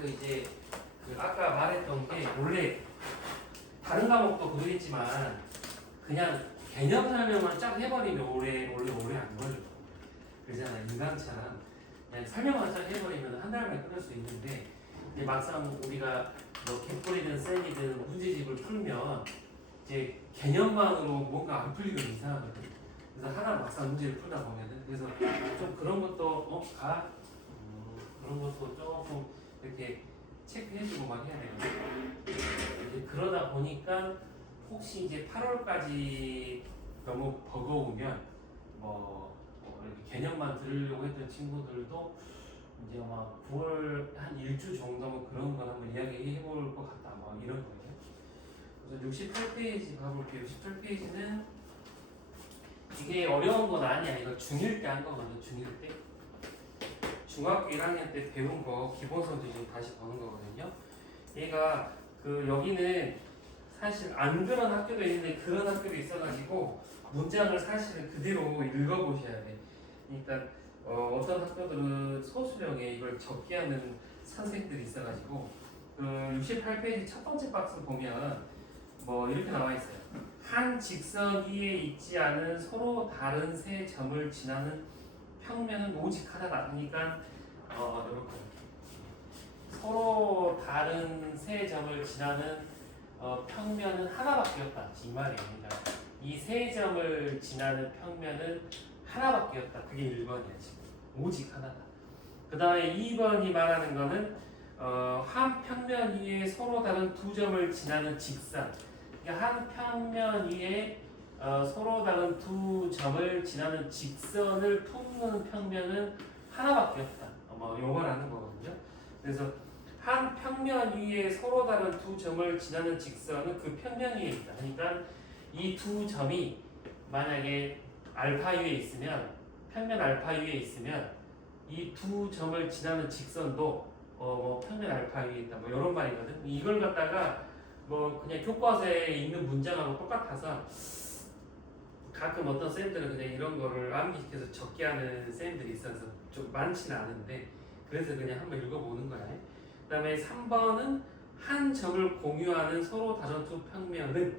그래서 이제 그 아까 말했던 게 원래 다른 과목도 그러겠지만 그냥 개념 설명만 쫙 해버리면 오래 안 걸려. 그러잖아. 인강처럼 그냥 설명만 쫙 해버리면 한 달 만에 끝날 수 있는데 이제 막상 우리가 뭐 갯벌이든 셀이든 문제집을 풀면 이제 개념만으로 뭔가 안 풀리면 이상하거든. 그래서 하나 막상 문제를 풀다 보면은 그래서 좀 그런 것도 그런 것도 조금 이렇게 체크해주고 막 해야 돼요. 이제 그러다 보니까 혹시 이제 8월까지 너무 버거우면 이렇게 개념만 들으려고 했던 친구들도 이제 아마 9월 한 일주 정도면 그런 거 한번 이야기해 볼 것 같다. 뭐 이런 거예요. 그래서 68페이지 가볼게요. 68페이지는 이게 어려운 건 아니야. 이거 중1 때 한 거거든. 중1 때. 중학교 1학년 때 배운 거 기본서도 이제 다시 보는 거거든요. 얘가 여기는 사실 안 그런 학교도 있는데 그런 학교도 있어가지고 문장을 사실은 그대로 읽어보셔야 돼. 그러니까 어떤 학교들은 소수령에 이걸 적게 하는 선생들이 있어가지고 68페이지 첫 번째 박스 보면 이렇게 나와 있어요. 한 직선 위에 있지 않은 서로 다른 세 점을 지나는 평면은 오직 하나다. 그러니까 이렇게 서로 다른 세 점을 지나는 평면은 하나밖에 없다. 이 말이에요. 그러니까 이 세 점을 지나는 평면은 하나밖에 없다. 그게 1번이야 지금. 오직 하나다. 그 다음에 2번이 말하는 거는 한 평면 위에 서로 다른 두 점을 지나는 직선. 그러니까 한 평면 위에 서로 다른 두 점을 지나는 직선을 품는 평면은 하나밖에 없다. 요거라는 거거든요. 그래서 한 평면 위에 서로 다른 두 점을 지나는 직선은 그 평면 위에 있다. 그러니까 이 두 점이 만약에 알파 위에 있으면 평면 알파 위에 있으면 이 두 점을 지나는 직선도 평면 알파 위에 있다. 이런 말이거든. 이걸 갖다가 그냥 교과서에 있는 문장하고 똑같아서 가끔 어떤 쌤들은 그냥 이런 거를 암기시켜서 적게 하는 쌤들이 있어서 좀 많지는 않은데 그래서 그냥 한번 읽어보는 거야. 그 다음에 3번은 한 점을 공유하는 서로 다른 두 평면은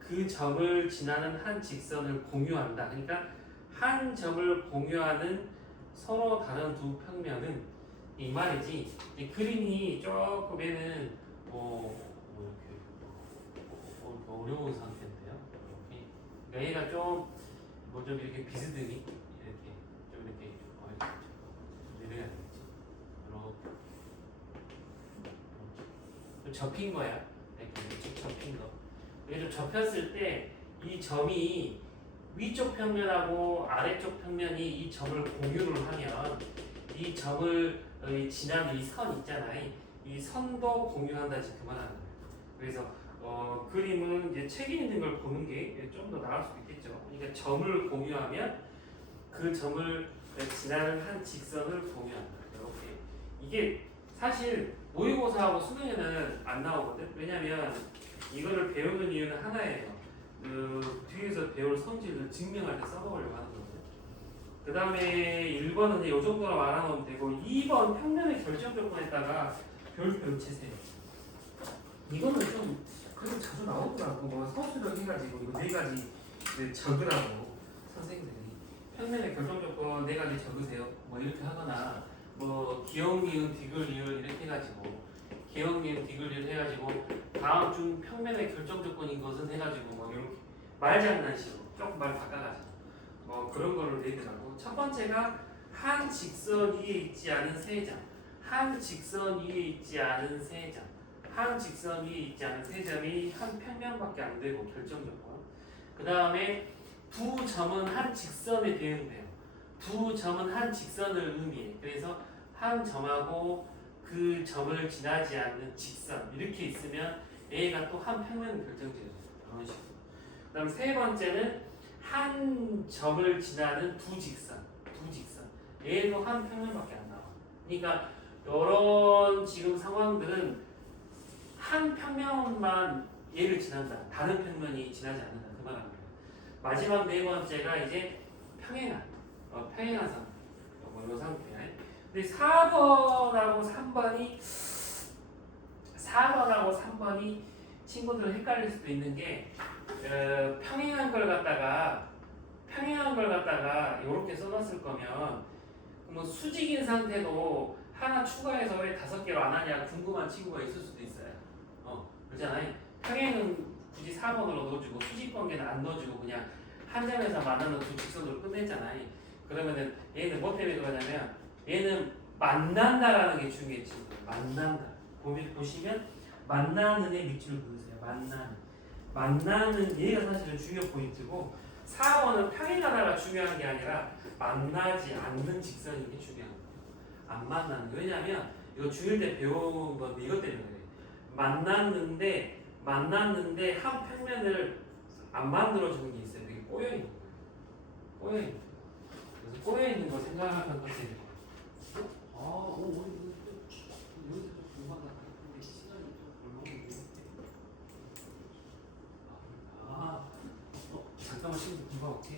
그 점을 지나는 한 직선을 공유한다. 그러니까 한 점을 공유하는 서로 다른 두 평면은 이 말이지. 이 그림이 조금 얘는 이렇게 어려운 상태인데요. 이렇게. 그러니까 얘가 좀 이렇게 비스듬히 이렇게 내려야 되겠지. 좀 접힌 거야. 이렇게 좀 접힌 거. 이게 좀 접혔을 때 이 점이 위쪽 평면하고 아래쪽 평면이 이 점을 공유를 하면 이 점을 지나는 이 선 있잖아요. 이 선도 공유한다 지금 그만하는 거예요. 그래서 그림은 이제 책에 있는 걸 보는 게 좀 더 나을 수도 있겠죠. 그러니까 점을 공유하면 그 점을 지나는 한 직선을 공유한다. 이렇게 이게 사실 모의고사하고 수능에는 안 나오거든. 왜냐면 이거를 배우는 이유는 하나예요. 뒤에서 배울 성질을 증명할 때 써먹으려고 하는 거거든요. 그 다음에 1번은 이 정도로 말하면 되고 2번 평면의 결정 조건에다가 별표 치세요. 이거는 좀 그래도 자주 나오더라고. 서술형 해가지고 이거 4가지 적으라고 선생님들이 평면의 결정 조건 4가지 적으세요. 이렇게 하거나 기역, 니은, 디귿, 리을 이렇게 해가지고 기역, 니은, 디귿, 리을 해가지고 다음 중 평면의 결정 조건인 것은 해가지고 이렇게 말장난식으로 조금 말 바꿔가지고 그런 거를 내더라고. 첫 번째가 한 직선 위에 있지 않은 세 점. 한 직선 위에 있지 않은 세 점. 한 직선 위에 있지 않은 세 점이 한 평면밖에 안 되고 결정 조건. 그 다음에 두 점은 한 직선에 대응돼요. 두 점은 한 직선을 의미해. 그래서 한 점하고 그 점을 지나지 않는 직선 이렇게 있으면 A가 또 한 평면 결정지어져요. 이런 식으로. 그 다음 세 번째는 한 점을 지나는 두 직선. A도 한 평면밖에 안 나와. 그러니까 이런 지금 상황들은 한 평면만 얘를 지난다. 다른 평면이 지나지 않는다. 그 말합니다. 마지막 네 번째가 이제 평행한 상태. 이 상태. 근데 4번하고 3번이 4번하고 3번이 친구들 헷갈릴 수도 있는 게 평행한 걸 갖다가 이렇게 써놨을 거면 뭐 수직인 상태도 하나 추가해서 왜 5개로 안 하냐 궁금한 친구가 있을 수도 있어요. 그렇잖아요. 평행은 굳이 4번으로 넣어주고 수직 관계는 안 넣어주고 그냥 한 점에서 만나는 두 직선으로 끝냈잖아요. 그러면은 얘는 뭐 때문에 그러냐면 얘는 만난다라는 게 중요해 친구. 만난다. 보시면 만나는 애 밑줄을 그으세요. 만나는 얘가 사실은 중요 포인트고 4번은 평행하다가 중요한 게 아니라 만나지 않는 직선인 게 중요한 거예요. 안 만나는 거. 왜냐하면 이거 중1 때 배운 건 이것 때문에 그래요. 만났는데 한 평면을 안 만들어주는 게 있어요. 그게 꼬여있는 거예요. 꼬여있는 거. 그래서 꼬여있는 거 생각하면 어때요? 우리 여기서 좀 공부하다 근데 시간이 좀 별로 잠깐만 친구 공부하고 올게.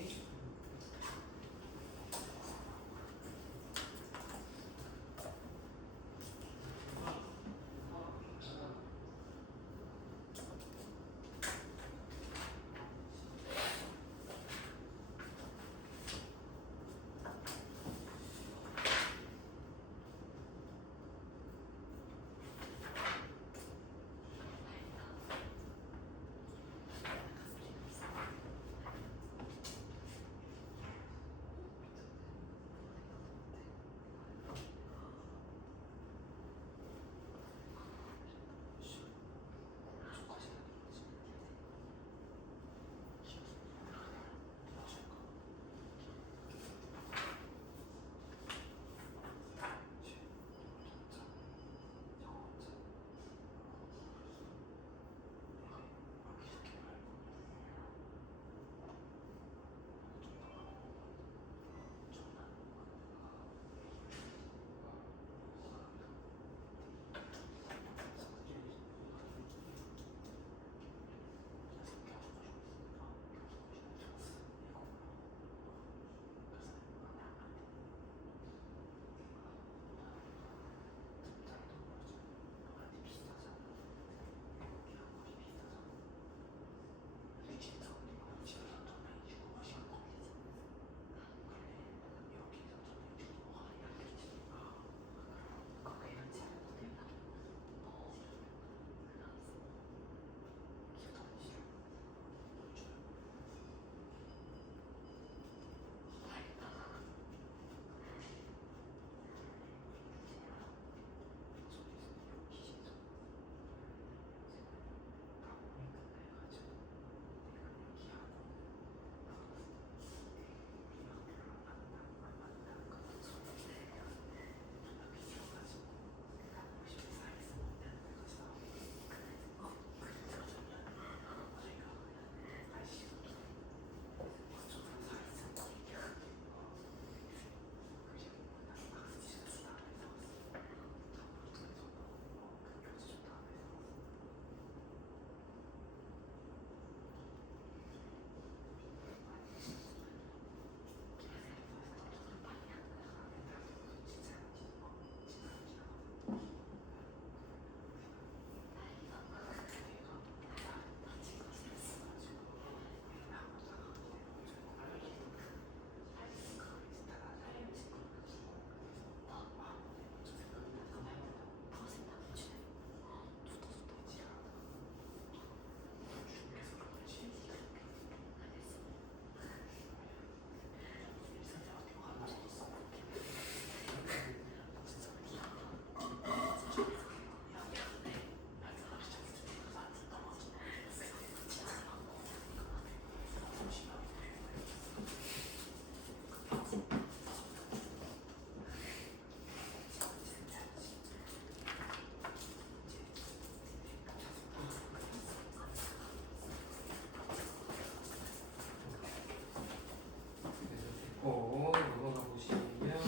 넘어가 보시면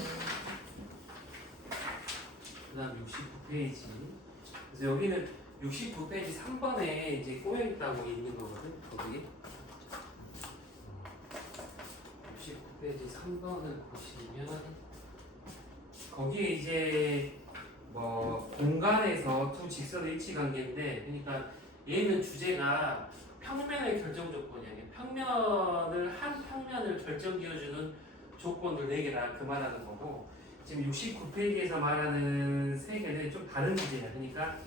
그다음 69페이지. 그래서 여기는 69페이지 3번에 이제 꼬여 있다고 있는 거거든. 거기 69페이지 3번을 보시면 거기에 이제 뭐 공간에서 두 직선의 위치 관계인데, 그러니까 얘는 주제가 평면의 결정 조건이 아니에요. 한 평면을 결정 지어주는 조건들 4개다 그 말하는 거고, 지금 69페이지에서 말하는 3개는 좀 다른 주제야. 그러니까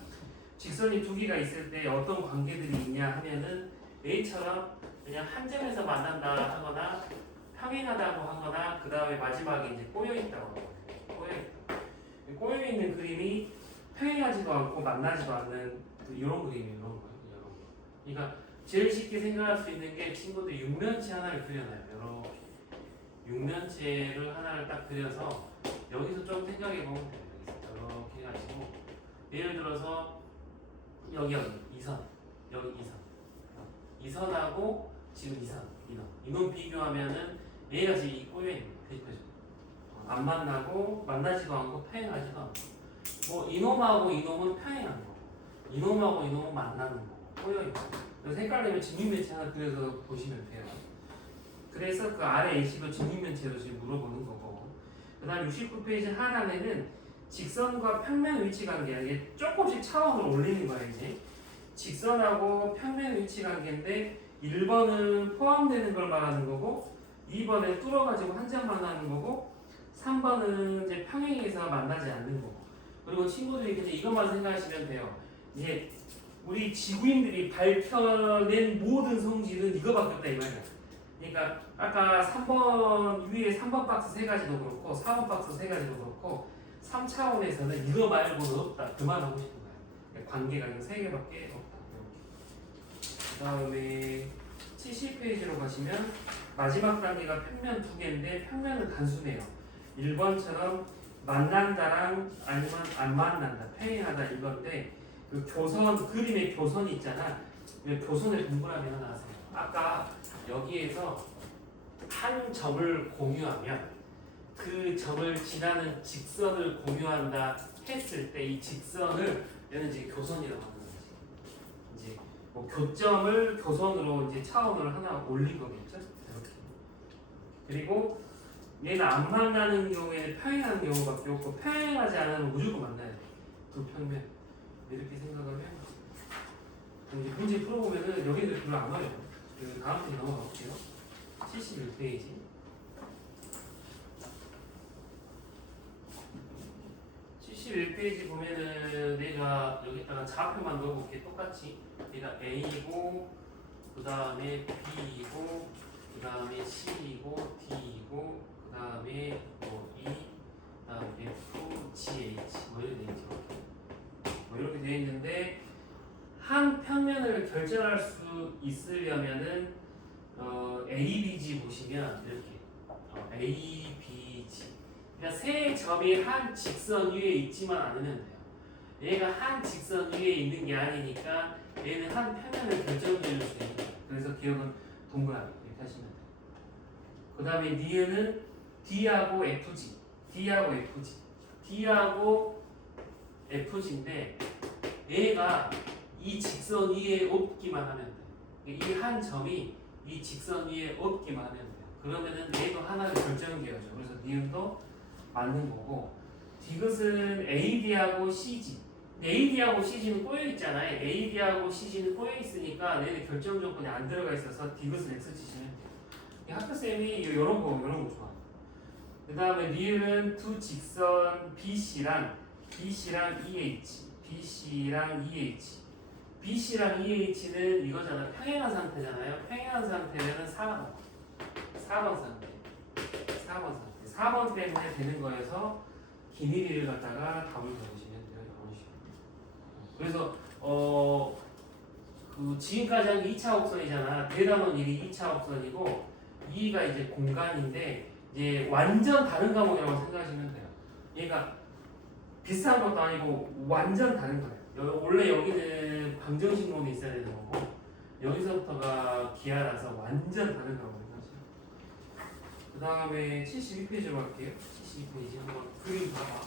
직선이 두 개가 있을 때 어떤 관계들이 있냐 하면은 A처럼 그냥 한 점에서 만난다 하거나 평행하다고 하거나 그 다음에 마지막에 이제 꼬여있다고 하거든요. 꼬여있는 그림이 평행하지도 않고 만나지도 않는 이런 그림이에요. 이런 거. 그러니까 제일 쉽게 생각할 수 있는 게 친구들 육면체 하나를 그려놔요. 이렇게 육면체를 하나를 딱 그려서 여기서 좀 생각해 보면 돼요. 여기서 이렇게 해가지고 예를 들어서 여기 이선, 여기 이선하고 지금 이놈 비교하면은 얘가 지금 꼬여 있는 거죠. 안 만나고 만나지도 않고 평행하지도 않고, 뭐 이놈하고 이놈은 평행한 거고 이놈하고 이놈은 만나는 거고 꼬여 있고. 그래서 헷갈리면 직립면체 하나 그려서 보시면 돼요. 그래서 그 아래 A식도 직립면체로 지금 물어보는 거고, 그 다음 69페이지 하단에는 직선과 평면 위치 관계, 이게 조금씩 차원을 올리는 거예요. 이제 직선하고 평면 위치 관계인데 1번은 포함되는 걸 말하는 거고, 2번은 뚫어가지고 한 점만 하는 거고, 3번은 이제 평행해서 만나지 않는 거고. 그리고 친구들이 근데 이것만 생각하시면 돼요. 이제 우리 지구인들이 밝혀낸 모든 성질은 이거밖에 없다 이 말이야. 그러니까 아까 3번 위에 3번 박스 3가지도 그렇고 4번 박스 3가지도 그렇고 3차원에서는 이거 말고는 없다. 그만하고 싶은 거야. 관계가 이 3개밖에 없다. 그 다음에 70페이지로 가시면 마지막 단계가 평면 2개인데 평면은 단순해요. 1번처럼 만난다랑 아니면 안 만난다, 평행하다 이건데, 그 교선, 그림의 교선이 있잖아. 교선의 동그라미 하나 하세요. 아까 여기에서 한 점을 공유하면 그 점을 지나는 직선을 공유한다 했을 때 이 직선을 얘는 이제 교선이라고 하는 거지. 이제 뭐 교점을 교선으로 이제 차원을 하나 올린 거겠죠. 이렇게. 그리고 얘는 안 만나는 경우에는 평행하는 경우밖에 없고, 평행하지 않으면 무조건 만나야 돼. 두 평면. 이렇게 생각을 해요. 이제 문제 풀어보면은 여기는 별로 안 어려워요. 다음 페이지 넘어가 볼게요. 71페이지. 71페이지 보면은 내가 여기다가 좌표만 넣어볼게. 똑같이 얘가 A이고 그 다음에 B이고 그 다음에 C이고 D이고 그 다음에 뭐 E, 그 다음에 F, G, H 뭐 이렇게 되어 있죠. 뭐 이렇게 되어 있는데, 한 평면을 결정할 수 있으려면은 A, B, G 보시면 이렇게 A, B, G. 그러니까 세 점이 한 직선 위에 있지만 않으면 돼요. 얘가 한 직선 위에 있는 게 아니니까 얘는 한 평면을 결정지을 수 있는 거예요. 그래서 기억은 동그라미 이렇게 하시면 돼요. 그 다음에 니은은 D하고 FG, D하고 FG, D하고 FG인데 얘가 이 직선 위에 없기만 하면 돼. 이 한 점이 이 직선 위에 없기만 하면 돼요. 그러면은 얘도 하나를 결정지어줘. 그래서 니은도 맞는 거고, 디귿은 AD하고 CG. AD하고 CG는 꼬여 있잖아요. AD하고 CG는 꼬여 있으니까 얘는 결정 조건이 안 들어가 있어서 디귿은 X 치시면 돼요. 학교쌤이 이런 거 좋아해요. 그 다음에 니은은 두 직선 BC랑 EH, BC랑 EH. BC랑 EH는 이거잖아. 평행한 상태잖아요. 평행한 상태는 4번 상태. 4번 때문에 되는 거여서 기니리를 갖다가 답을 적으시면 돼요. 이런 식으로. 그래서 그 지금까지 한 게 2차 곡선이잖아. 대담원 1이 2차 곡선이고 2가 이제 공간인데 이제 완전 다른 과목이라고 생각하시면 돼요. 얘가 비슷한 것도 아니고 완전 다른 거예요. 원래 여기는 방정식론이 있어야 되는 거고 여기서부터가 기하라서 완전 다른 거라고 생각하시면 돼요. 그 다음에 72페이지로 갈게요. 72페이지 한번 그림 봐봐.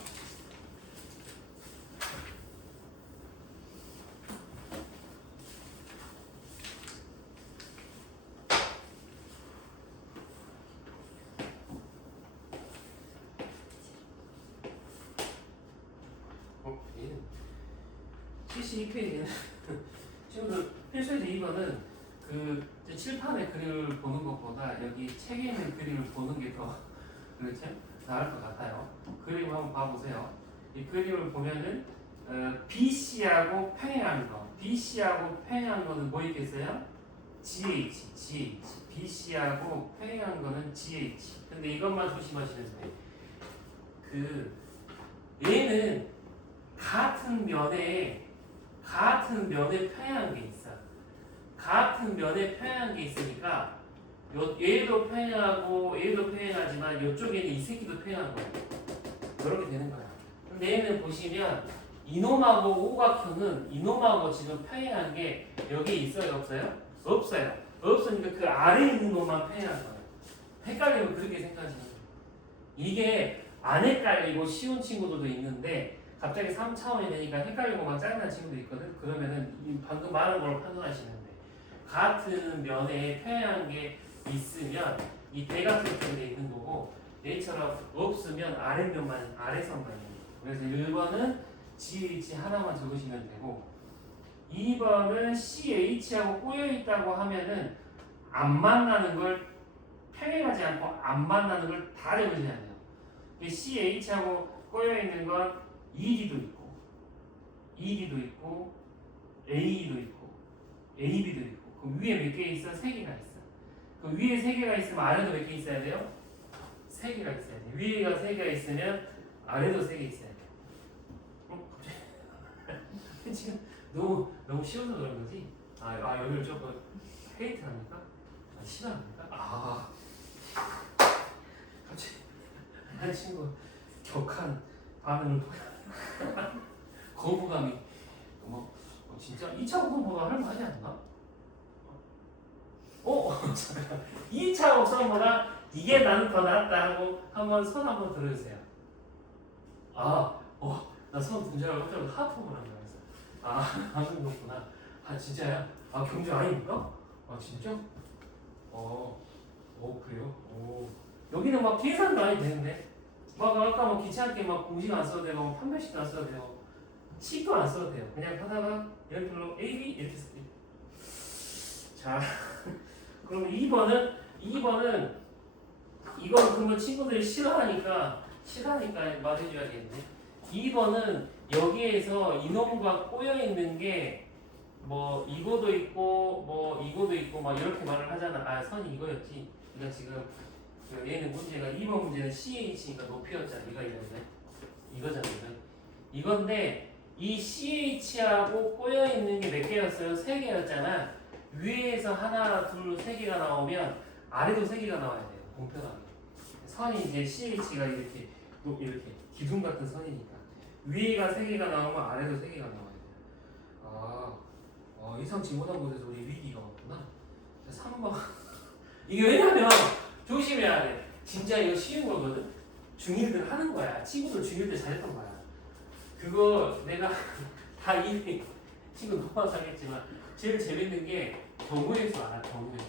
72페이지는 지금 필수에서 2번은 그 칠판에 그림을 보는 것보다 여기 책에 있는 그림을 보는 게 더 그렇죠? 나을 것 같아요. 그림 한번 봐보세요. 이 그림을 보면은 BC하고 평행한 거, BC하고 평행한 거는 뭐 있겠어요? GH. BC하고 평행한 거는 GH. 근데 이것만 조심하시면 돼. 그 얘는 같은 면에 평행한 게 있어. 같은 면에 평행한 게 있으니까 얘도 평행하고 얘도 평행하지만 이쪽에는 이 새끼도 평행한 거야. 이렇게 되는 거야. 근데 얘는 보시면 이놈하고 오각형은 이놈하고 지금 평행한 게 여기에 있어요, 없어요? 없어요. 없으니까 그 아래에 있는 놈만 평행한 거예요. 헷갈리면 그렇게 생각하시면 돼요. 이게 안 헷갈리고 쉬운 친구들도 있는데 갑자기 3차원이 되니까 헷갈리고 막 짜증나는 친구도 있거든. 그러면은 방금 말한 걸 판단하시면 돼. 같은 면에 평행한 게 있으면 이 대각선에 있는 거고 얘처럼 없으면 아랫면만 아래선만 있는 거예요. 그래서 1번은 GH 하나만 적으시면 되고 2번은 CH하고 꼬여있다고 하면은 안 만나는 걸 평행하지 않고 안 만나는 걸 다 적으셔야 돼요. CH하고 꼬여있는 건 ED도 있고 AE도 있고 AB도 있고 그 위에 몇 개 있어? 3개가 있어. 그 위에 3개가 있으면 아래도 몇 개 있어야 돼요? 3개가 있어야 돼. 위에가 3개가 있으면 아래도 3개 있어야 돼. 갑자기 지금 너무 쉬워서 그런 거지? 여기를 조금 헤이트 합니까? 싫어합니까? 갑자기 한 친구 격한 반응을 거부감이 진짜 2차 곡선보다 할만하지 않나? 잠깐 2차 곡선보다 이게 나는 더 낫다 하고 한번 손 한번 들어주세요. 나 손 든 줄 알고 깜짝 놀라서 하품을 한다 그래서 하는 거구나. 진짜야? 경주 아닙니까? 진짜? 그래요? 여기는 막 계산도 안 해도 되는데 막 아까 막 귀찮게 막 공식 안 써도 되고 판별식도 안 써도 되고 식도 안 써도 돼요. 그냥 하다가 이렇게로 A, B 이렇게 써요. 자, 그럼 2번은 이건 그러면 친구들이 싫어하니까 말해줘야겠네. 2번은 여기에서 이놈과 꼬여 있는 게 뭐 이거도 있고 뭐 이거도 있고 막 이렇게 말을 하잖아. 선이 이거였지. 그러니까 지금 얘는 문제가 2번 문제는 CH니까 높이였잖아. 이거잖아. 이건데 이 CH하고 꼬여 있는 게 몇 개였어요? 3개였잖아. 위에서 하나, 둘, 3개가 나오면 아래도 3개가 나와야 돼요. 공평하게. 선이 이제 CH가 이렇게 기둥 같은 선이니까 위에가 3개가 나오면 아래도 3개가 나와야 돼요. 이상 지문한 곳에서 우리 위기가 왔구나. 3번 이게 왜냐면 조심해야 돼. 진짜 이거 쉬운 거거든. 중1들 하는 거야. 친구들 중1들 잘했던 거야. 그거 내가 다 이미 친구 녹화해서 하겠지만 제일 재밌는 게 경우의 수 알아. 경우의 수.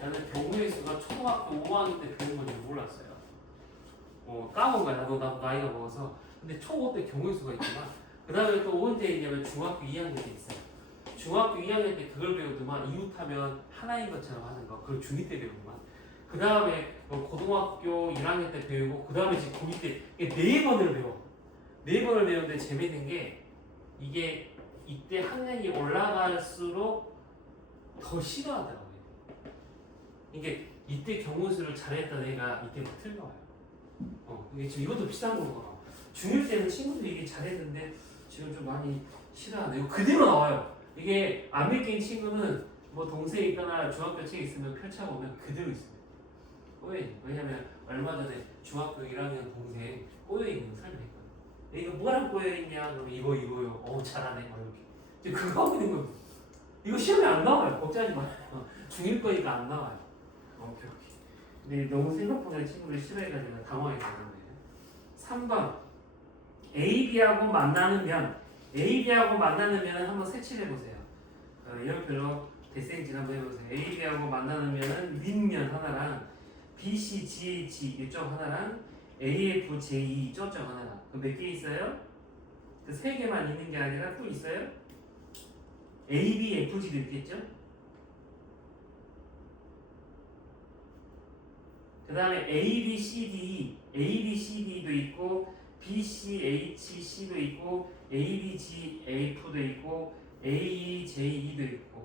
나는 경우의 수가 초등학교 5학년 때 배운 건지 몰랐어요. 까먹은 거야. 나도 나이가 먹어서. 근데 초5 때 경우의 수가 있지만 그 다음에 또 언제 있냐면 중학교 2학년 때 있어요. 중학교 2학년 때 그걸 배우더만 이웃하면 하나인 것처럼 하는 거. 그걸 중2 때 배우더만. 그 다음에 고등학교 1학년 때 배우고 그 다음에 지금 고2 때 4번을 배워. 4번을 배우는데 재밌는 게 이게 이때 학년이 올라갈수록 더 싫어하더라고요. 이게 이때 경우수를 잘했던 애가 이때부터 틀려와요. 이게 지금 이것도 비슷한 거구나. 중1 때는 친구들이 이게 잘했는데 지금 좀 많이 싫어하네요. 그대로 나와요. 이게 안 믿긴 친구는 뭐 동생이 있거나 중학교 책 있으면 펼쳐보면 그대로 있습니다. 꼬여있는. 왜냐면 얼마 전에 중학교 1학년 동생 꼬여있는 거 설명했거든. 이거 뭐랑 꼬여있냐? 그럼 이거요. 잘하네. 막 이렇게. 이제 그거 하고 있는 거예요. 이거 시험에 안 나와요. 걱정하지 마요. 중1 거니까 안 나와요. 오케이. 근데 너무 생각보다 친구들이 싫어해가지고 당황했거든요. 3번 AB하고 만나는 면. AB하고 만나는 면은 한번 색칠해보세요. 이렇게로 대생질 한번 해보세요. AB하고 만나는 면은 윗면 하나랑 BC, GH 이쪽 하나랑 AF, JE 저쪽 하나랑 그 몇 개 있어요? 그 3개만 있는 게 아니라 또 있어요? A, B, F, G도 있겠죠? 그 다음에 A, B, C, D, A, B, C, D도 있고 B, C, H, C도 있고 A, B, G, F도 있고 A, J, E도 있고.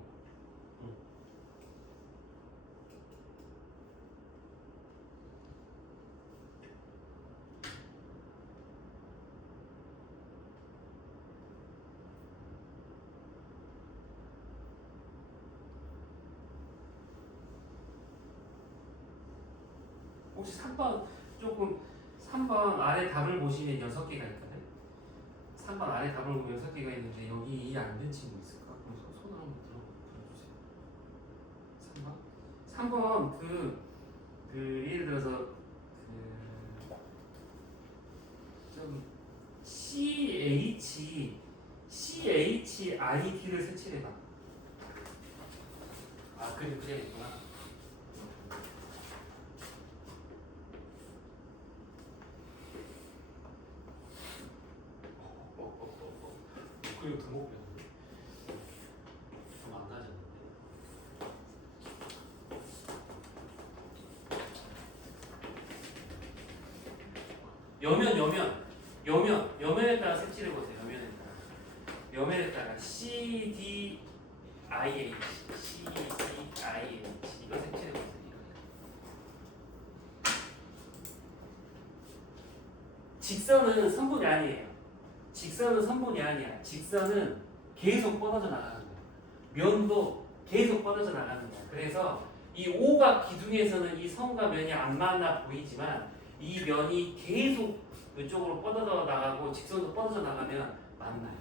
혹시 3번 조금 3번 아래 답을 보시면 6개가 있거든. 3번 아래 답을 보면 6개가 있는데 여기 이해 안 된 친구 있을까? 그럼 손을 한번 들어주세요. 3번 예를 들어서 좀 CHID를 색칠해봐. 아 그래야겠구나. 그리고 등록 배웠는데 좀 안 나아졌는데. 여면에다가 색칠해보세요. 여면에다가 CDIH 이거 색칠해보세요. 직선은 선분이 아니에요. 직선은 선분이 아니야. 직선은 계속 뻗어져 나가는 거야. 면도 계속 뻗어져 나가는 거야. 그래서 이 오각 기둥에서는 이 선과 면이 안 만나 보이지만 이 면이 계속 이쪽으로 뻗어져 나가고 직선도 뻗어져 나가면 만나요.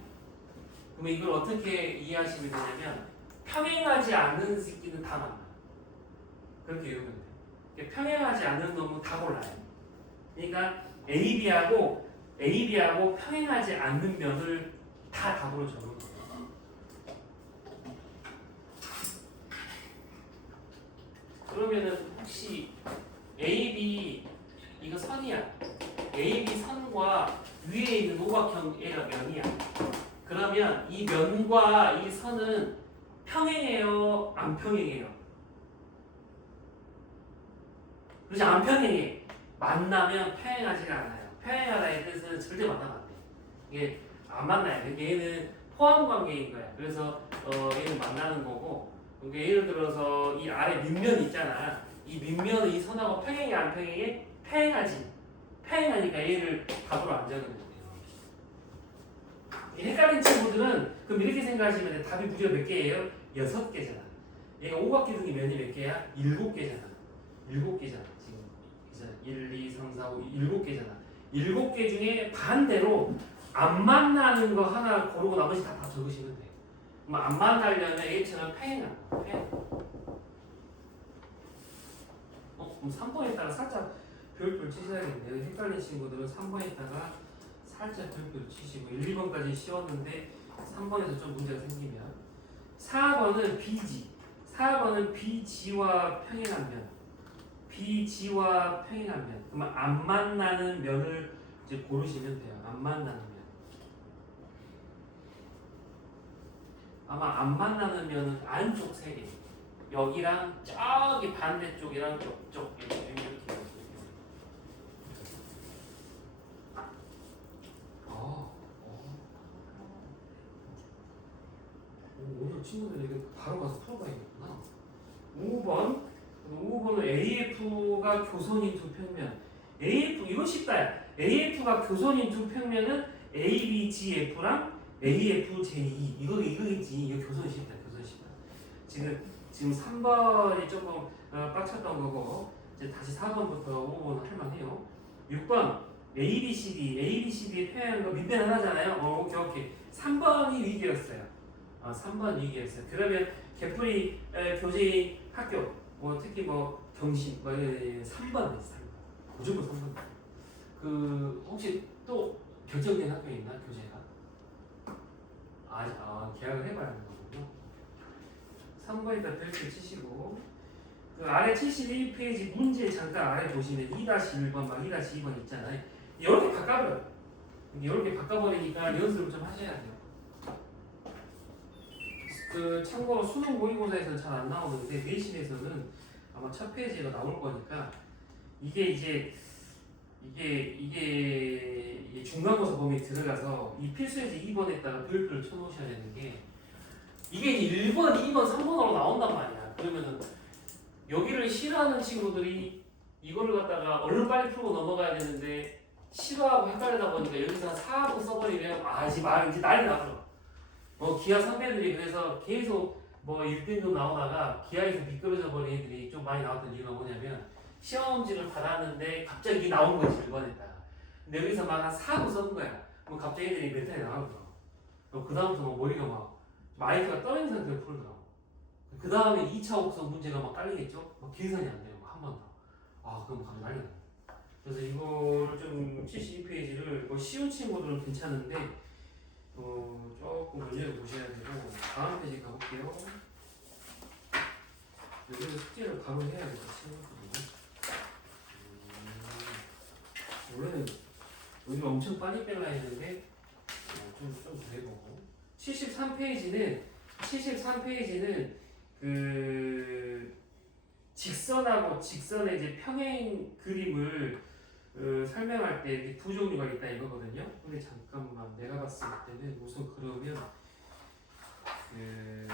그러면 이걸 어떻게 이해하시면 되냐면 평행하지 않는 새끼는 다 만나. 그렇게 외우면 돼. 평행하지 않는 놈은 다 골라요. 그러니까 AB하고 평행하지 않는 면을 다 답으로 적는 거예요. 그러면은 혹시 AB 이거 선이야. AB 선과 위에 있는 오각형 얘가 면이야. 그러면 이 면과 이 선은 평행해요? 안 평행해요? 그렇지, 안 평행해. 만나면 평행하지가 않아요. 평행하다의 뜻은 절대 만나면 안 돼. 이게 안 만나요. 얘는 포함 관계인 거야. 그래서 얘는 만나는 거고. 그러니까 예를 들어서 이 아래 밑면 있잖아. 이 밑면은 이 선하고 평행해 안 평행해? 평행하지. 평행하니까 얘를 답으로 안 적으면 돼요. 헷갈린 친구들은 그럼 이렇게 생각하시면 돼. 답이 무려 몇 개예요? 6개잖아. 얘가 오각기둥이 면이 몇 개야? 7개잖아. 7개잖아. 지금 1, 2, 3, 4, 5, 7개잖아. 7개 중에 반대로 안 만나는 거 하나 고르고 나머지 다 적으시면 돼요. 그럼 안 만나려면 A처럼 평행한 거. 그럼 3번에다가 살짝 별표 치셔야겠네요. 헷갈린 친구들은 3번에다가 살짝 별표 치시고 1, 2번까지 씌웠는데 3번에서 좀 문제가 생기면 4번은 BG. 4번은 BG와 평행한 면. BG와 평행한 면. 그러면 안 만나는 면을 이제 고르시면 돼요. 안 만나는 면. 아마 안 만나는 면은 안쪽 3개. 여기랑 저기 반대쪽이랑 쪽 이렇게. 오늘 친구들 이거 바로 가서 풀어봐야겠구나. 5번은 AF가 교선인 두 평면. AF 이거 쉽다. AF가 교선인 두 평면은 ABGF랑 AFJE 이거겠지. 이거 교선 쉽다. 지금 3번이 조금 빡쳤던 거고 이제 다시 4번부터 5번 할만해요. 6번 ABCD의 평행한 거 밑면 하나잖아요. 오케이. 3번이 위기였어요. 3번 위기였어요. 그러면 개뿔이 교재인 학교 특히 경신 3번 무조건 3번. 혹시 또 결정된 학교 있나 교재가? 계약을 해봐야 하는 거군요. 3번에다 별표 치시고 그 아래 71페이지 문제 잠깐 아래 보시면 2-1번 막 2-2번 있잖아요. 이렇게 바꿔버려요. 이렇게 바꿔버리니까 연습을 좀 하셔야 돼요. 그 참고로 수능 모의고사에서는 잘 안 나오는데 내신에서는 아마 첫 페이지가 나올 거니까 이게 이제 이게 중간고사 범위에 들어가서 이 필수예제 2번에다가 별표를 쳐놓으셔야 되는 게 이게 이제 1번, 2번, 3번으로 나온단 말이야. 그러면은 여기를 싫어하는 친구들이 이거를 갖다가 얼른 빨리 풀고 넘어가야 되는데 싫어하고 헷갈리다 보니까 여기서 한 4하고 써버리면 이제 난리 나죠. 기아 선배들이 그래서 계속 1등급 나오다가 기아에서 미끄러져 버린 애들이 좀 많이 나왔던 이유가 뭐냐면 시험지를 받았는데 갑자기 이게 나온 거지 1번에다가. 근데 여기서 막 한 4하고 써는 거야. 갑자기 애들이 멘탈이 나가더라고. 그 다음부터 머리가 막 마이크가 떠 있는 상태로 풀더라고. 그 다음에 2차 옥선 문제가 막 깔리겠죠? 계산이 안 돼요. 한 번 더. 그럼 갑자기 난리 나요. 그래서 이거를 좀 72페이지를 쉬운 친구들은 괜찮은데 조금 문제를 보셔야 되고 다음 페이지 가볼게요. 여기서 숙제를 바로 해야 돼요. 친구들이. 원래는 요즘 엄청 빨리 빼려 했는데 좀 그래보고 73페이지는 그 직선하고 직선의 이제 평행 그림을 설명할 때 이렇게 두 종류가 있다 이거거든요. 근데 잠깐만 내가 봤을 때는 우선 그러면 그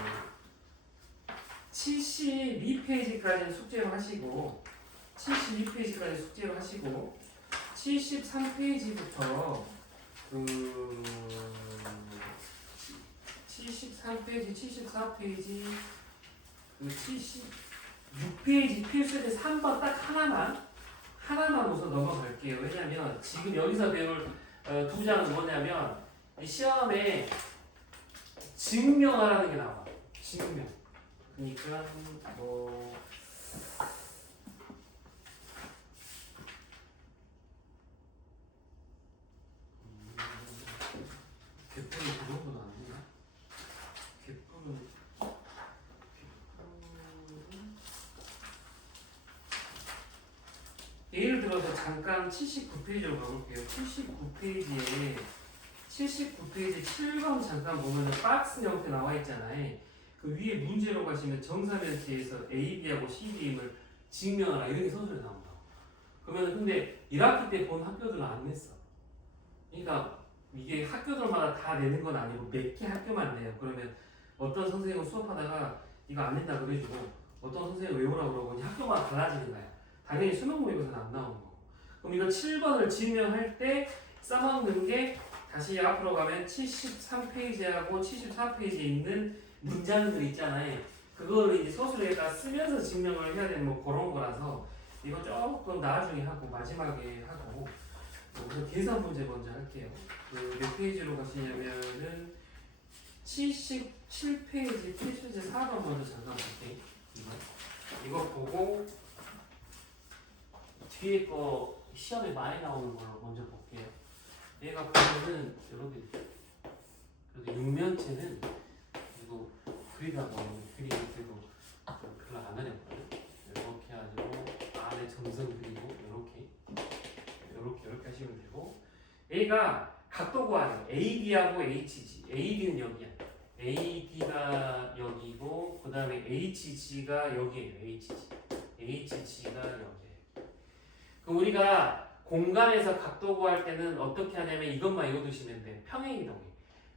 72페이지까지 숙제를 하시고 72페이지까지 숙제를 하시고 73페이지부터 그 73페이지, 74페이지, 그 76페이지 필수제 3번 딱 하나만 우선 넘어갈게요. 왜냐면 지금 여기서 배울 두 장은 뭐냐면 시험에 증명하라는 게 나와. 증명. 그러니까 개뿔이 그 정도는 아니야. 개뿔은 예를 들어서 잠깐 79페이지로 가볼게요. 79페이지 7번 잠깐 보면은 박스 형태 나와 있잖아요. 그 위에 문제로 가시면 정사면체에서 AB하고 CDM을 증명하라 이렇게 서술에 나온다. 그러면 근데 1학기 때 본 학교들은 안 냈어. 그러니까 이게 학교들마다 다 내는 건 아니고 몇 개 학교만 내요. 그러면 어떤 선생님은 수업하다가 이거 안 낸다 그래주고 어떤 선생님은 외우라고 그러고 학교마다 달라지는 거야. 당연히 수능 모의고사는 안 나오는 거고. 그럼 이거 7번을 증명할 때 써먹는 게 다시 앞으로 가면 73페이지하고 74페이지에 있는 문장들 있잖아요. 그거를 이제 서술에다 쓰면서 증명을 해야 되는 그런 거라서 이거 조금 나중에 하고 마지막에 하고 우선 계산 문제 먼저 할게요. 몇 페이지로 가시냐면은 77페이지 필수제 4번 먼저 잠깐 볼게요. 이거 보고 뒤에 거 시험에 많이 나오는 걸로 먼저 볼게요. 얘가 보면은 여러분 그래도 육면체는 이거 그리다 보면 그림이 그래도 좀 별로 안 어렵거든요. 이렇게 하시고 안에 점선 그리고 이렇게 하시면 되고 얘가 각도 구하래요. AD하고 HG. AD는 여기야. AD가 여기고 그 다음에 HG가 여기에요. HG가 여기에요. 그럼 우리가 공간에서 각도 구할 때는 어떻게 하냐면 이것만 외워두시면 돼요. 평행이동이.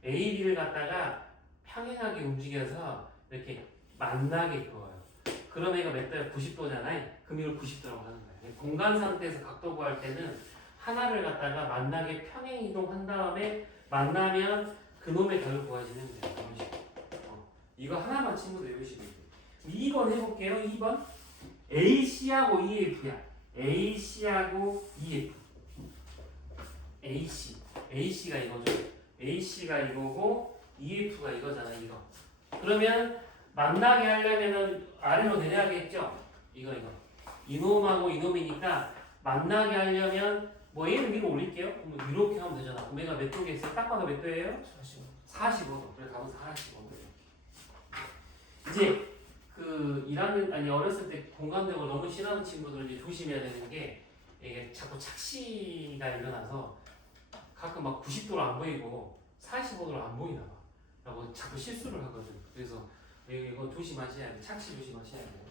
AD를 갖다가 평행하게 움직여서 이렇게 만나게 그어요. 그럼 얘가 몇 도야? 90도잖아요. 그럼 이걸 90도라고 하는 거예요. 공간 상태에서 각도 구할 때는 하나를 갖다가 만나게 평행 이동한 다음에 만나면 그놈의 격을 구해주면 돼요. 이거 하나만 친구들 외우시면 돼요. 2번 해볼게요. 2번 AC하고 EF야. AC하고 EF. AC가 이거죠. AC가 이거고 EF가 이거잖아. 이거. 그러면 만나게 하려면은 아래로 내려야겠죠. 이거. 이놈하고 이놈이니까 만나게 하려면 얘는 위로 올릴게요. 그럼 이렇게 하면 되잖아. 그럼 얘가 몇 도게 있어요? 딱 봐도 몇 도예요? 45도. 그래 가면 45도. 이제 그 1학년 어렸을 때 공간대고 너무 싫어하는 친구들은 이제 조심해야 되는 게 이게 자꾸 착시가 일어나서 가끔 막 90도로 안 보이고 45도로 안 보이나 봐. 라고 자꾸 실수를 하거든. 그래서 이거 조심하셔야 돼. 착시 조심하셔야 돼요.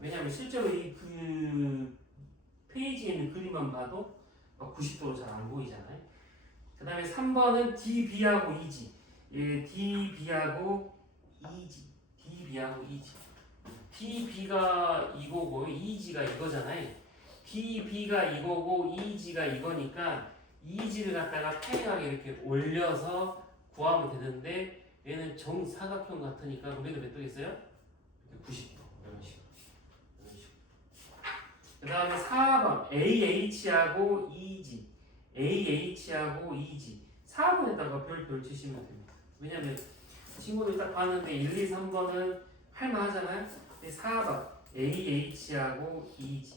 왜냐면 실제로 이 그 페이지에 있는 그림만 봐도 90도로 잘 안 보이잖아요. 그 다음에 3번은 DB하고 EG. 예, DB하고 EG. DB하고 EG. DB가 이거고 EG가 이거잖아요. DB가 이거고 EG가 이거니까 EG를 갖다가 평행하게 이렇게 올려서 구하면 되는데 얘는 정사각형 같으니까 우리도 몇 도겠어요? 90도. 이런 식으로. 그 다음에 4번 AH하고 EG. AH하고 EG. 4번에다가 별 치시면 됩니다. 왜냐면 친구들 딱 봤는데 1, 2, 3번은 할만하잖아요. 근데 4번 AH하고 EG.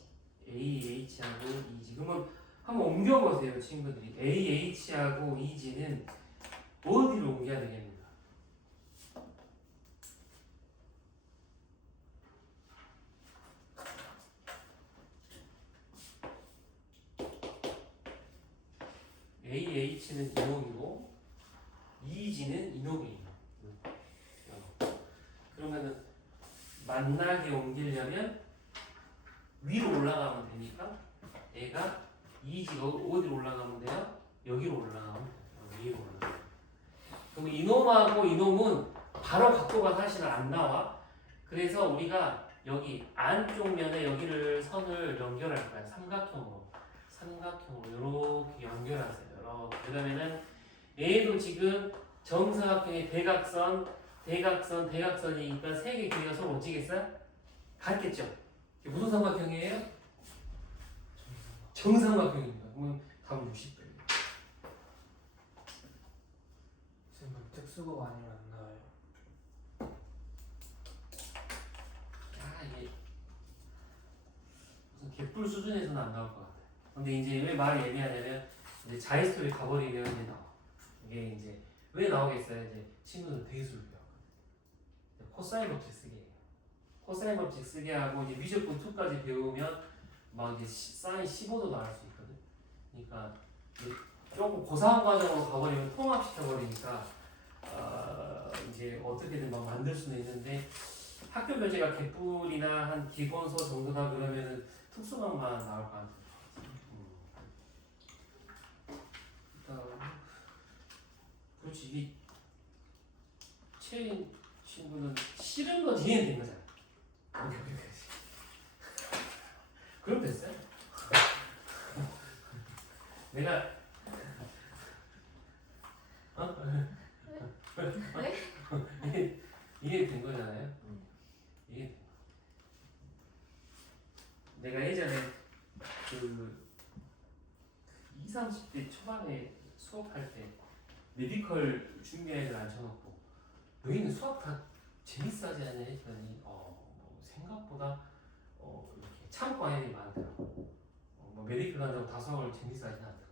AH하고 EG. 그러면 한번 옮겨보세요, 친구들이. AH하고 EG는 어디로 옮겨야 되겠는가? AH는 이놈이고 EG는 이놈이에요. 그러면은 만나게 옮기려면 위로 올라가면 되니까 얘가 EG가 어디로 올라가면 돼요? 여기로 올라가면 돼요. 위로 올라가면. 그럼 이놈하고 이놈은 바로 각도가 사실 안 나와. 그래서 우리가 여기 안쪽 면에 여기를 선을 연결할 거야. 삼각형으로 이렇게 연결하세요. 이렇게. 그러면은 얘도 지금 정사각형의 대각선이니까 세 개 길이가 서로 어찌겠어요? 같겠죠? 이게 무슨 삼각형이에요? 정삼각형입니다. 그러면 답은 60도입니다. 선생님 특수고 아니면 안 나와요. 이게 무슨 개뿔 수준에서는 안 나올 것 같아요. 근데 이제 왜 말을 얘기하냐면 이제 자이스토리 가버리면 이제 나와. 이게 이제 왜 나오겠어요? 이제 친구들 대수를 배웠거든. 코사인 법칙 쓰게 해요. 코사인 법칙 쓰게 하고 이제 미적분 2까지 배우면 막 이제 사인 15도 나올 수 있거든. 그러니까 조금 고사한 과정으로 가버리면 통합시켜버리니까 이제 어떻게든 막 만들 수는 있는데 학교 교재가 개뿔이나 한 기본서 정도다 그러면은 특수학만 나올 것 같아요. 그렇지 이게 체인 친구는 싫은 거 뒤에 된 거잖아. 그럼 됐어요. 내가 이게 된 거잖아요. 이게 내가 예전에 그 20, 30대 초반에 수업할 때 메디컬 준비한 애들 앉혀놓고 너희는 수학 다 재밌어 하지 않냐 했더니 생각보다 이렇게 참고 애들이 많더라고. 뭐 메디컬 한다고 다 수학을 재밌어 하진 않더라고.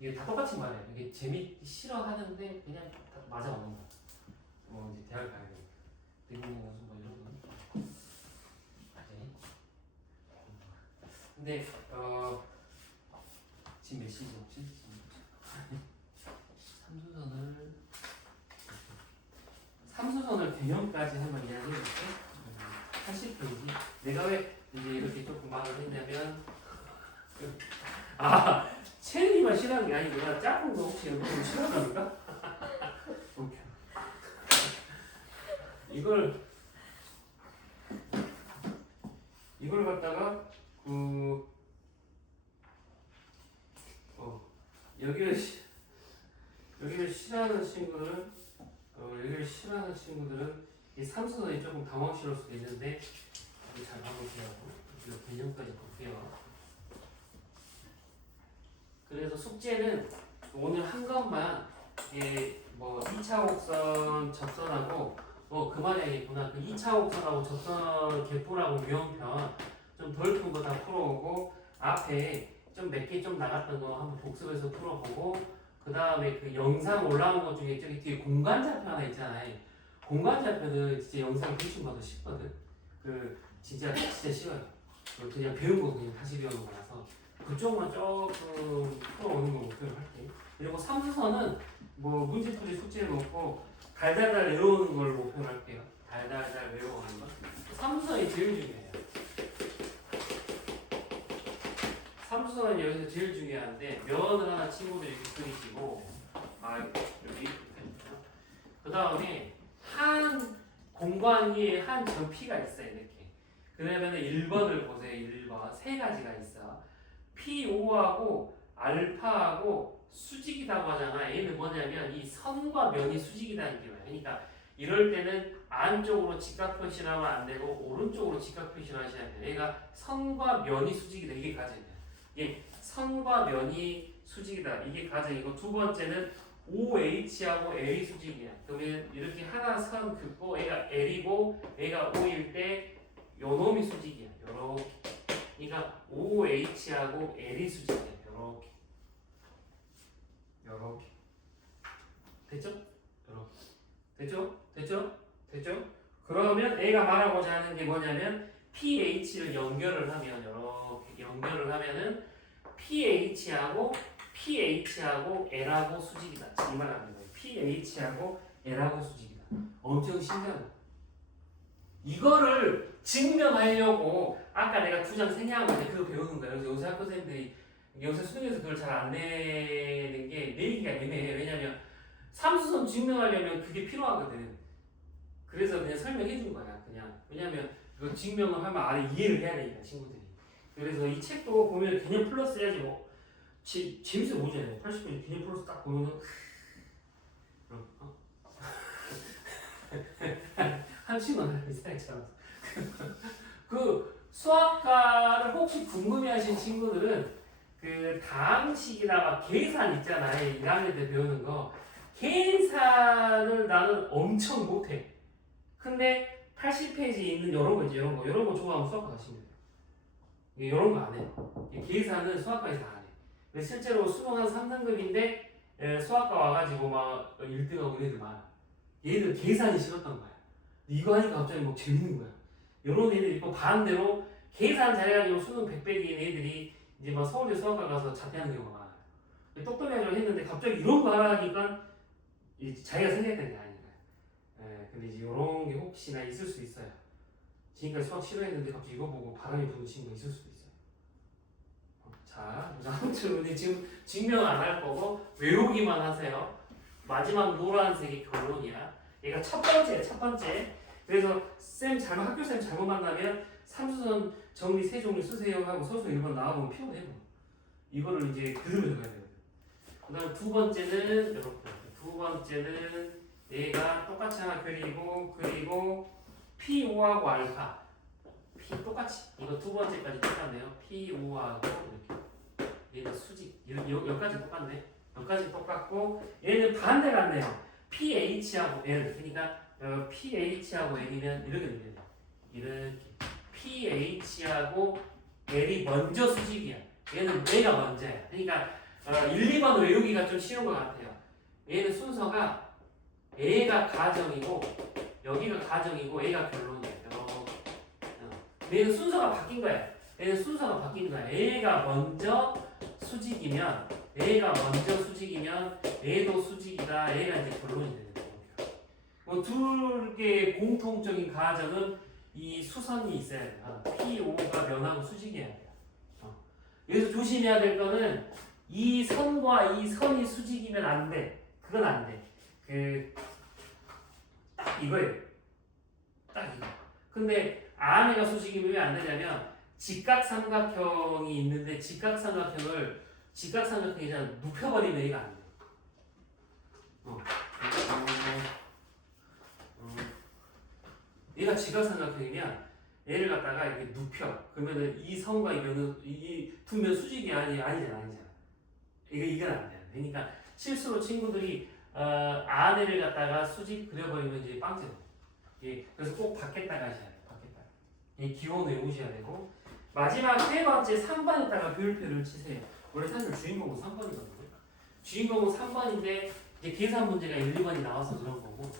이게 다 똑같이 말해요. 이게 싫어하는데 그냥 다 맞아 오는 거야. 뭐 이제 대학을 가야 되니까. 대부분 무슨 뭐 이런 거. 맞아요. 근데 지금 몇 시지 혹시? 삼수선을 대형까지 한번 이야기해볼게. 80페이지. 내가 왜 이제 이렇게 조금 말을 했냐면 체리만 싫어하는 게 아니구나. 작은 거 혹시 여러분 싫어합니까? 오케이. 이걸 갖다가 여기를 싫어하는 친구들은 이 삼수선이 조금 당황스러울 수도 있는데 잘 봐볼게요. 이거 개념까지 볼게요. 그래서 숙제는 오늘 한 것만 뭐 2차 곡선 접선하고 그만해야겠구나. 그 2차 곡선하고 접선 개뿔하고 유형편 좀 덜 큰 거 다 풀어오고 앞에 좀 몇 개 좀 나갔던 거 한번 복습해서 풀어보고 그 다음에 그 영상 올라온 것 중에 저기 뒤에 공간좌표 하나 있잖아요. 공간좌표는 진짜 영상 대충 봐도 쉽거든. 진짜 쉬워요. 그냥 배운 거 그냥 다시 배우는 거라서 그쪽만 조금 풀어오는 거 목표로 할게. 그리고 삼수선은 뭐 문제풀이 숙제를 놓고 달달달 외우는 걸 목표로 할게요. 달달달 외워가는 거. 삼수선이 제일 중요해요. 삼수선은 여기서 제일 중요한데 면을 하나 친구들이 이렇게 그리시고 여기 그 다음에 한 공간 위에 한 점피가 있어요. 이렇게. 그러면 1번을 보세요. 1번 세 가지가 있어. P5하고 알파하고 수직이라고 하잖아. 얘는 뭐냐면 이 선과 면이 수직이라는 게 뭐야. 그러니까 이럴 때는 안쪽으로 직각 표시를 하면 안 되고 오른쪽으로 직각 표시를 하셔야 돼요. 얘가 선과 면이 수직이다. 이게 가정이야. 이게 선과 면이 수직이다. 이게 가정이고 두 번째는 OH하고 L이 수직이야. 그러면 이렇게 하나 선 긋고 얘가 L이고 얘가 O일 때 요놈이 수직이야. 요렇게. 그러니까 OH하고 L이 수직이야. 요렇게. 요렇게. 됐죠? 요렇게. 됐죠? 됐죠? 됐죠? 그러면 A가 말하고자 하는 게 뭐냐면 PH를 연결을 하면 이렇게 연결을 하면은 PH하고 L하고 수직이다. 이 말하는 거예요. PH하고 L하고 수직이다. 엄청 신기한 거. 이거를 증명하려고 아까 내가 두 장 생략한 건데 그거 배우는 거예요. 그래서 요새 학교 선생님들이 요새 수능에서 그걸 잘 안 내는 게 내기가 애매해요. 왜냐면 삼수선 증명하려면 그게 필요하거든. 그래서 그냥 설명해 준 거야. 그냥 왜냐면 그 증명을 하면 아래 이해를 해야 되니까 친구들이. 그래서 이 책도 보면 개념 플러스 해야지 뭐 재밌어 보이잖아요. 80분 개념 플러스 딱 보면은 한시간 이상처럼. 그 수학과를 혹시 궁금해하신 친구들은 그 다항식이나 막 계산 있잖아요. 1학년 때 배우는 거. 계산을 나는 엄청 못해. 근데 80페이지에 있는 이런 거 있지, 이런 거 좋아하면 수학과 가시면 돼요. 이런 거 안 해요. 계산은 수학과에서 안 해. 실제로 수능 한 3등급인데 수학과 와가지고 막 1등하고 이런 애들 많아. 얘들 계산이 싫었던 거야. 이거 하니까 갑자기 뭐 재밌는 거야. 이런 애들 있고 반대로 계산 잘해가지고 수능 100백인 애들이 이제 막 서울대 수학과 가서 자퇴하는 경우가 많아요. 똑똑해가지고 했는데 갑자기 이런 거 하라니까 자기가 생각했던 게 아닌가. 근데 이제 이런 게 혹시나 있을 수 있어요. 지금까지 수학 싫어했는데 갑자기 이거 보고 바람이 부는 친구가 있을 수도 있어요. 자, 아무튼 우리 지금 증명 안 할 거고 외우기만 하세요. 마지막 노란색이 결론이야. 얘가 첫 번째. 그래서 학교쌤 잘못 만나면 삼수선 정리 세 종류 쓰세요 하고 서술 1번 나와보면 피곤해. 이거를 이제 그대로 적어야 돼요. 그 다음 두 번째는 이렇게. 두 번째는 얘가 똑같이 하나 그리고 P5하고 알파. P 똑같이. 이거 두 번째까지 똑같네요. P5하고 이렇게. 얘는 수직. 여기까지 똑같네. 여기까지 똑같고 얘는 반대 같네요. PH하고 L. 그러니까 PH하고 L이면 이렇게 되겠네. 이렇게. PH하고 L이 먼저 수직이야. 얘는 얘가 먼저야. 그러니까 1, 2번 외우기가 좀 쉬운 것 같아요. 얘는 순서가 A가 가정이고 여기가 가정이고 A가 결론이야. 얘는 순서가 바뀐 거야. A가 먼저 수직이면 A도 수직이다. A가 이제 결론이 되는 거예요. 둘 개의 공통적인 가정은 이 수선이 있어야 돼요. P5가 면하고 수직이어야 돼요. 여기서 조심해야 될 거는 이 선과 이 선이 수직이면 안 돼. 그건 안 돼. 딱 이거예요. 딱 이거. 근데 안에가 수직이면 왜 안 되냐면 직각삼각형이 있는데 직각삼각형이 그냥 눕혀버리면 얘가 안 돼. 얘가 직각삼각형이면 얘를 갖다가 이렇게 눕혀. 그러면은 이 선과 이 면은 이 두 면 수직이 아니잖아. 이건 안 돼. 그러니까 실수로 친구들이 안에를 갖다가 수직 그려버리면 이제 빵점. 예, 그래서 꼭 밖에다가 하셔야 돼요. 밖에다가. 이 기본 외우셔야 되고 마지막 세 번째 3번에다가 별표를 치세요. 원래 사실 주인공은 3번이거든요. 주인공은 3번인데 이제 계산 문제가 1, 2번이 나와서 그런 거고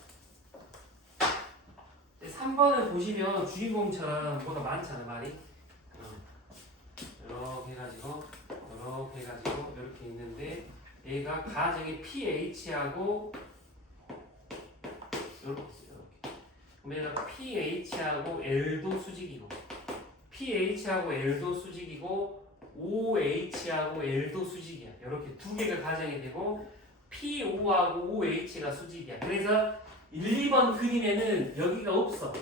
3번을 보시면 주인공처럼 뭐가 많잖아요. 말이 이렇게 해가지고 이렇게 있는데 얘가 가정의 pH하고 이렇게 있어요. 이렇게. 그럼 얘가 pH하고 L도 수직이고 pH하고 L도 수직이고 OH하고 L도 수직이야. 이렇게 두 개가 가정이 되고 PO하고 OH가 수직이야. 그래서 1, 2번 그림에는 여기가 없어.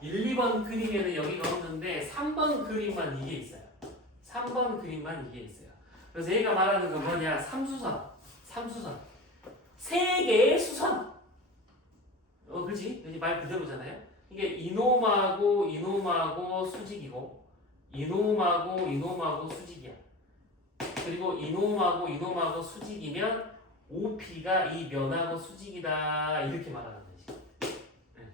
1, 2번 그림에는 여기가 없는데 3번 그림만 이게 있어요. 3번 그림만 이게 있어요. 그래서 얘가 말하는 건 뭐냐? 삼수선. 세 개의 수선. 그지? 말 그대로잖아요. 이게 이놈하고 수직이고 이놈하고 수직이야. 그리고 이놈하고 수직이면 OP가 이 면하고 수직이다 이렇게 말하는 거지. 네.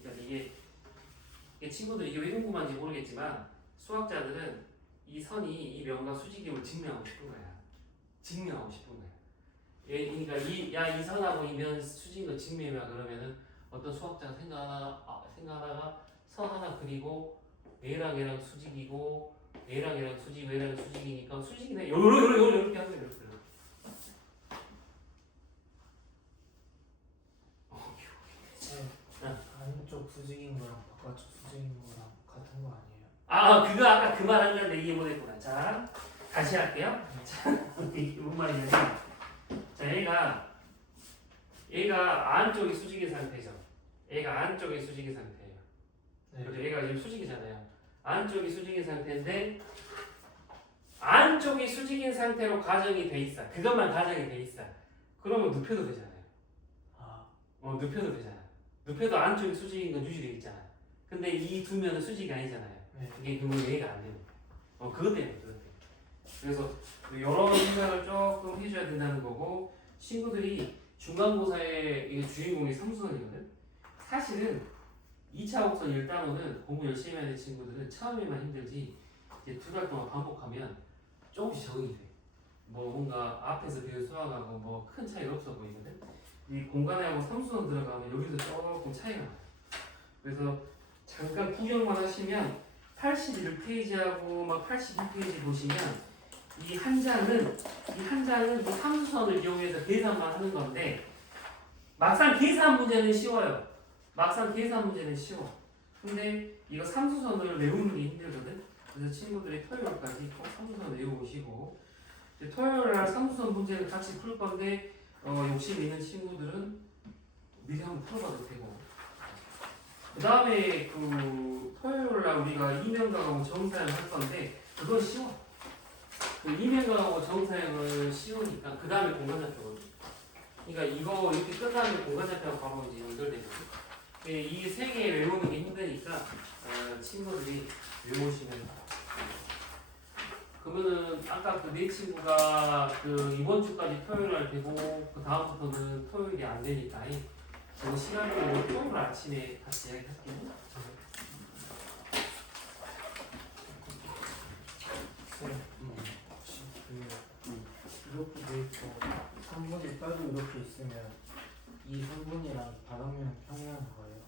그러니까 이게 친구들 이게 왜 궁금한지 모르겠지만 수학자들은 이 선이 이 면과 수직임을 증명하고 싶은 거야. 그러니까 이 선하고 이 면 수직인 거 증명해봐 그러면은 어떤 수학자가 생각하다가 선 하나 그리고 얘랑 수직이고 얘랑 수직이니까 수직이네. 요렇게 하세요. 이렇게. 안쪽 수직인 거랑 바깥쪽 수직인 거랑 같은 거 아니에요? 그거 아까 그 말 한 건데 이해 못했구나. 자, 다시 할게요. 자, 이게 무슨 말이냐면, 자, 얘가 안쪽이 수직인 상태죠. 얘가 안쪽이 수직인 상태예요. 네. 그죠? 얘가 지금 수직이잖아요. 안쪽이 수직인 상태인데, 안쪽이 수직인 상태로 가정이 돼 있어. 그것만 가정이 돼 있어. 그러면 눕혀도 되잖아요. 눕혀도 되잖아. 눕혀도 안쪽이 수직인 건 유지되어 있잖아. 근데 이 두 면은 수직이 아니잖아요. 네. 그게 그러면 이해가 안 되는 거예요. 그것 때문에. 그래서 이런 생각을 조금 해줘야 된다는 거고 친구들이 중간고사의 이게 주인공이 삼수선이거든. 사실은 2차 곡선 1단원은 공부 열심히 하는 친구들은 처음에만 힘들지 이제 2달 동안 반복하면 조금씩 적응이 돼. 뭐 뭔가 앞에서 배운 수학하고 뭐 큰 차이가 없어 보이거든. 이 공간하고 삼수선 들어가면 여기서 조금 차이가 나요. 그래서 잠깐 구경만 하시면 81페이지하고 막 82페이지 보시면 이 한 장은 이 삼수선을 이용해서 계산만 하는 건데 막상 계산 문제는 쉬워요. 근데 이거 삼수선을 외우는 게 힘들거든. 그래서 친구들이 토요일까지 꼭 삼수선 외워보시고 토요일날 삼수선 문제를 같이 풀 건데 욕심 있는 친구들은 미리 한번 풀어봐도 되고 그 다음에 그 토요일날 우리가 이면가하고 정사형 할 건데 그건 쉬워. 그 이면가하고 정사형을 쉬우니까 그 다음에 공간좌표거든. 그러니까 이거 이렇게 끝나면 공간좌표가 바로 이제 연결되거든. 이 세 개 외우는 게 힘드니까 친구들이 외우시면 그러면은 아까 그 네 친구가 그 이번 주까지 토요일날 되고 그 다음부터는 토요일이 안 되니까 그 시간으로 토요일 아침에 같이 이야기할게요. 이렇게 돼 있고 3분이 따로 이렇게 있으면 이 3분이랑 바닥면 평행한 거예요?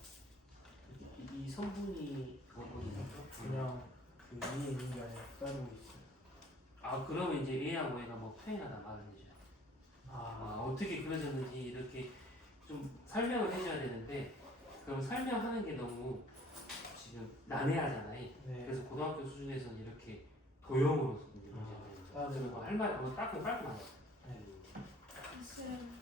이 성분이 어디죠? 그냥 그 위에 있는 게 아니라 따로 있어요. 그러면 이제 A하고 A가 뭐 평행하다 말하는 거죠. 어떻게 그려졌는지 이렇게 좀 설명을 해줘야 되는데 그럼 설명하는 게 너무 지금 난해하잖아요. 네. 그래서 고등학교 수준에서는 이렇게 도형으로 따로 그리고 할 말, 깔끔하게. 네. 쌤